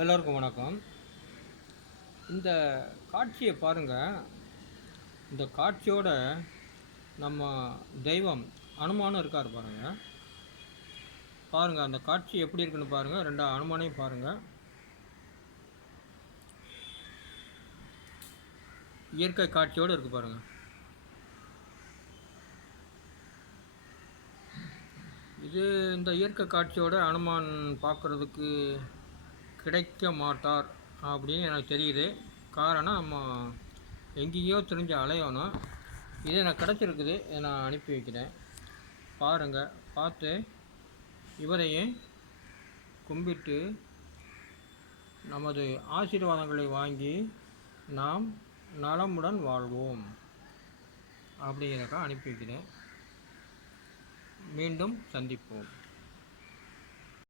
எல்லோருக்கும் வணக்கம். இந்த காட்சியை பாருங்கள். இந்த காட்சியோட நம்ம தெய்வம் அனுமானும் இருக்கார் பாருங்கள். பாருங்கள் அந்த காட்சி எப்படி இருக்குன்னு பாருங்கள். 2 அனுமானையும் பாருங்கள். இயற்கை காட்சியோடு இருக்குது பாருங்கள். இந்த இயற்கை காட்சியோட அனுமான் பார்க்குறதுக்கு கிடைக்க மாட்டார் அப்படின்னு எனக்கு தெரியுது. காரணம் நம்ம எங்கேயோ தெரிஞ்ச அலையணும். இது எனக்கு கிடச்சிருக்குது. இதை நான் அனுப்பி வைக்கிறேன். பாருங்கள். பார்த்து இவரையே கும்பிட்டு நமது ஆசீர்வாதங்களை வாங்கி நாம் நலமுடன் வாழ்வோம் அப்படிங்கிறக்கா அனுப்பி வைக்கிறேன். மீண்டும் சந்திப்போம்.